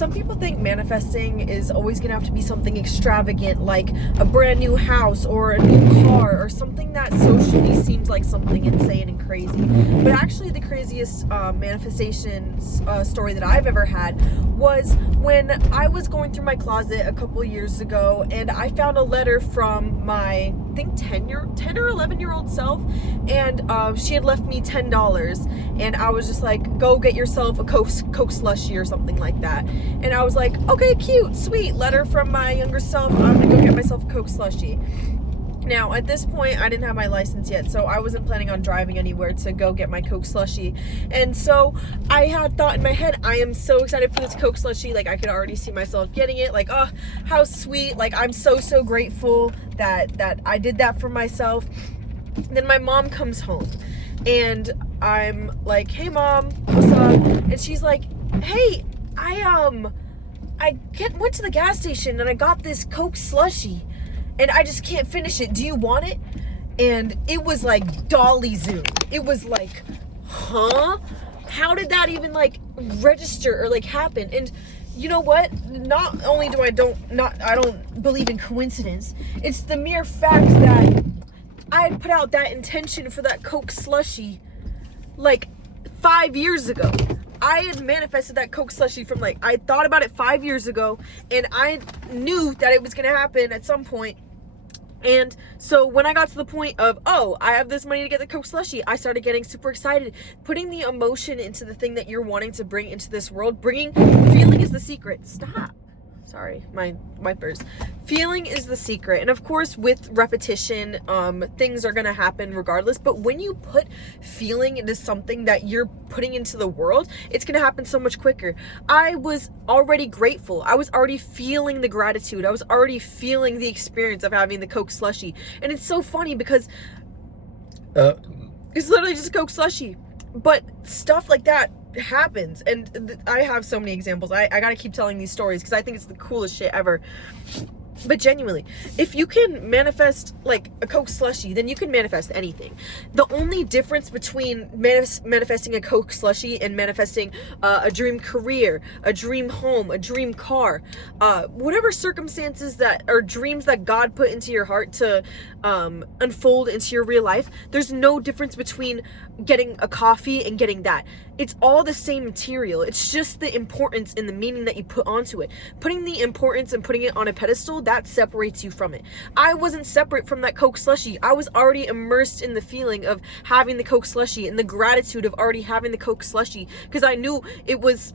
some people think manifesting is always gonna have to be something extravagant, like a brand new house or a new car or something that socially seems like something insane and crazy. But actually the craziest manifestation story that I've ever had was when I was going through my closet a couple years ago, and I found a letter from my, I think 10 or 11-year-old self, and she had left me $10, and I was just like, go get yourself a Coke slushie or something like that. And I was like, okay, cute, sweet, letter from my younger self, I'm gonna go get myself a Coke slushie. Now, at this point, I didn't have my license yet, so I wasn't planning on driving anywhere to go get my Coke slushie. And so I had thought in my head, I am so excited for this Coke slushie. Like, I could already see myself getting it. Like, oh, how sweet. Like, I'm so grateful that I did that for myself. Then my mom comes home, and I'm like, hey, Mom, what's up? And she's like, hey, I went to the gas station, and I got this Coke slushie. And I just can't finish it. Do you want it? And it was like dolly zoom. It was like, huh? How did that even like register or like happen? And you know what? Not only do I don't believe in coincidence. It's the mere fact that I had put out that intention for that Coke slushie like 5 years ago. I had manifested that Coke slushie from like, I thought about it 5 years ago, and I knew that it was gonna happen at some point. And so when I got to the point of, oh, I have this money to get the Coke slushie, I started getting super excited. Putting the emotion into the thing that you're wanting to bring into this world, feeling is the secret. Stop. Sorry, my wipers. Feeling is the secret. And of course, with repetition, things are gonna happen regardless. But when you put feeling into something that you're putting into the world, it's gonna happen so much quicker. I was already grateful. I was already feeling the gratitude. I was already feeling the experience of having the Coke slushie. And it's so funny because it's literally just a Coke slushie. But stuff like that happens, and I have so many examples. I gotta keep telling these stories because I think it's the coolest shit ever. But genuinely, if you can manifest like a Coke slushie, then you can manifest anything. The only difference between manifesting a Coke slushie and manifesting a dream career, a dream home, a dream car, whatever circumstances that or dreams that God put into your heart to unfold into your real life, there's no difference between getting a coffee and getting that. It's all the same material. It's just the importance and the meaning that you put onto it. Putting the importance and putting it on a pedestal, that separates you from it. I wasn't separate from that Coke slushie. I was already immersed in the feeling of having the Coke slushie and the gratitude of already having the Coke slushie, because I knew it was,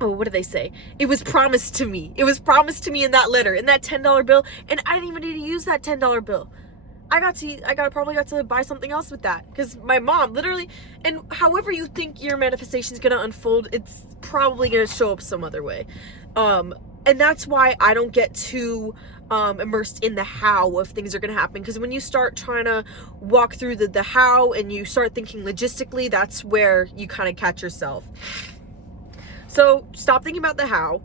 oh, what did they say? It was promised to me. It was promised to me in that letter, in that $10 bill, and I didn't even need to use that $10 bill. I probably got to buy something else with that, because my mom literally, and however you think your manifestation is going to unfold, it's probably going to show up some other way. And that's why I don't get too immersed in the how of things are going to happen, because when you start trying to walk through the how and you start thinking logistically, that's where you kind of catch yourself. So stop thinking about the how.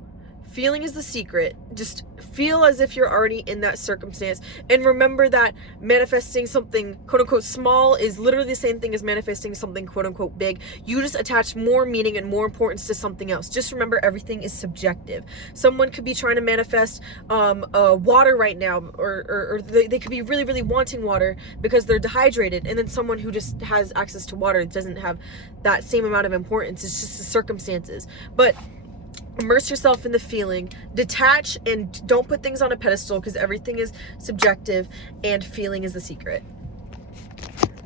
Feeling is the secret. Just feel as if you're already in that circumstance. And remember that manifesting something quote unquote small is literally the same thing as manifesting something quote unquote big. You just attach more meaning and more importance to something else. Just remember, everything is subjective. Someone could be trying to manifest water right now, or they could be really wanting water because they're dehydrated. And then someone who just has access to water doesn't have that same amount of importance. It's just the circumstances. But immerse yourself in the feeling, detach, and don't put things on a pedestal, because everything is subjective and feeling is the secret.